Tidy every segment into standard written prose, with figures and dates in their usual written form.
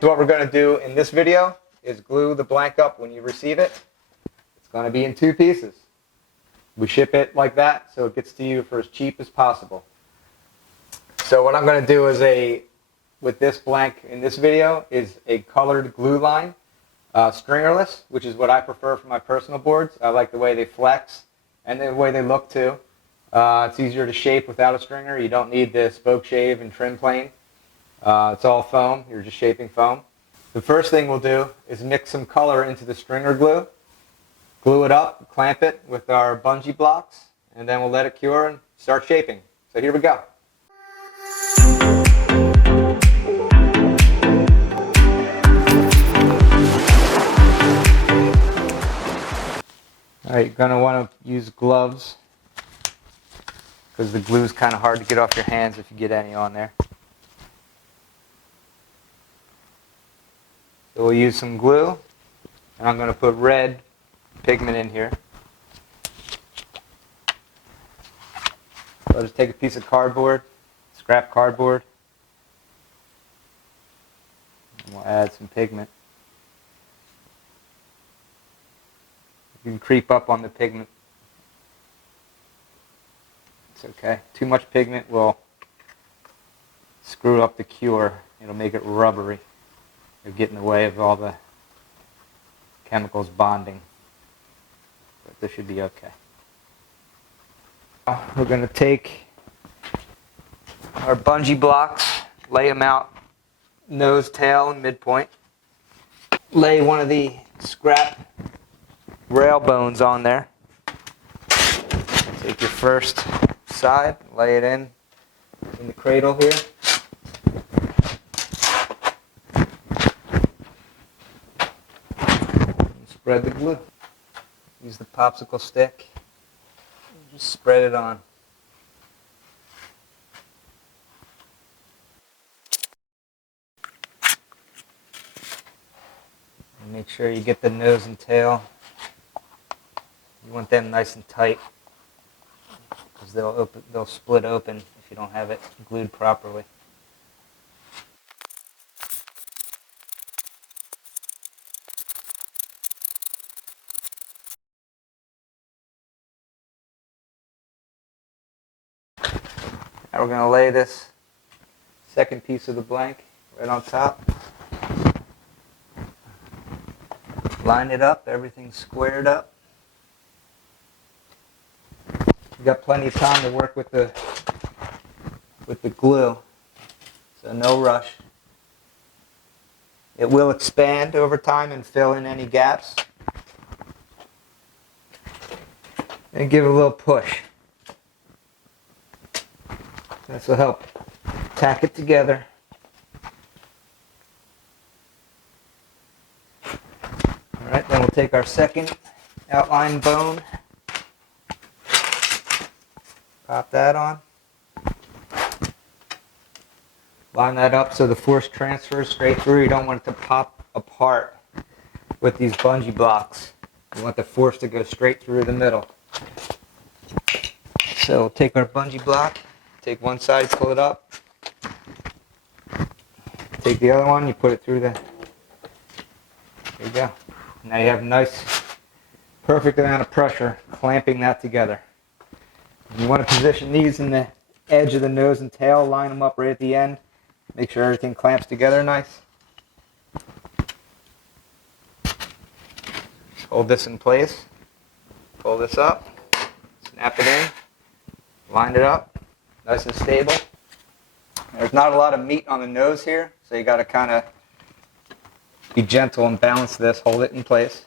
So what we're going to do in this video is glue the blank up when you receive it. It's going to be in 2 pieces. We ship it like that so it gets to you for as cheap as possible. So what I'm going to do is with this blank in this video is a colored glue line, stringerless, which is what I prefer for my personal boards. I like the way they flex and the way they look too. It's easier to shape without a stringer. You don't need the spoke shave and trim plane. It's all foam. You're just shaping foam. The first thing we'll do is mix some color into the stringer glue, glue it up, clamp it with our bungee blocks, and then we'll let it cure and start shaping. So here we go. Alright, you're going to want to use gloves because the glue is kind of hard to get off your hands if you get any on there. So we'll use some glue, and I'm going to put red pigment in here. So I'll just take a piece of cardboard, scrap cardboard, and we'll add some pigment. You can creep up on the pigment. It's okay. Too much pigment will screw up the cure. It'll make it rubbery. It'll get in the way of all the chemicals bonding. But this should be okay. We're going to take our bungee blocks, lay them out nose, tail, and midpoint. Lay one of the scrap rail bones on there. Take your first side, lay it in the cradle here. And spread the glue. Use the popsicle stick. Just spread it on. And make sure you get the nose and tail. You want them nice and tight because they'll split open if you don't have it glued properly. Now we're going to lay this second piece of the blank right on top. Line it up, everything's squared up. You've got plenty of time to work with the glue, so no rush. It will expand over time and fill in any gaps. And give it a little push. This will help tack it together. Alright, then we'll take our second outline bone. Pop that on. Line that up so the force transfers straight through. You don't want it to pop apart with these bungee blocks. You want the force to go straight through the middle. So we'll take our bungee block, take one side, pull it up. Take the other one, you put it through there you go. Now you have a nice, perfect amount of pressure clamping that together. You want to position these in the edge of the nose and tail, line them up right at the end. Make sure everything clamps together nice. Hold this in place. Pull this up. Snap it in. Line it up. Nice and stable. There's not a lot of meat on the nose here, so you got to kind of be gentle and balance this. Hold it in place.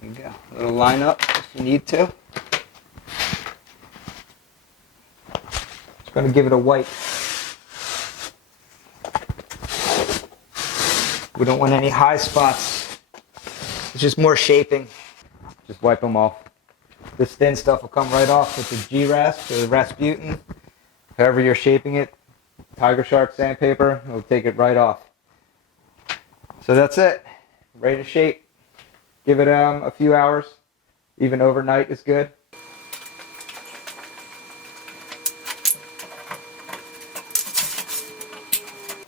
There you go. A little line up if you need to. Just going to give it a wipe. We don't want any high spots. It's just more shaping. Just wipe them off. This thin stuff will come right off with the G-Rasp or Rasputin. However you're shaping it, Tiger Shark sandpaper, it'll take it right off. So that's it. Ready to shape. Give it a few hours. Even overnight is good.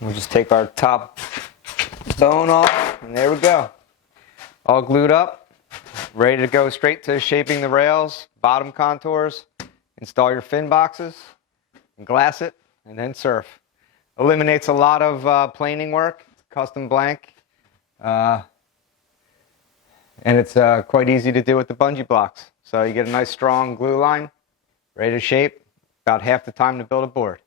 We'll just take our top bone off, and there we go. All glued up, ready to go straight to shaping the rails, bottom contours, install your fin boxes, and glass it, and then surf. Eliminates a lot of planing work, custom blank, and it's quite easy to do with the bungee blocks. So you get a nice strong glue line, ready to shape, about half the time to build a board.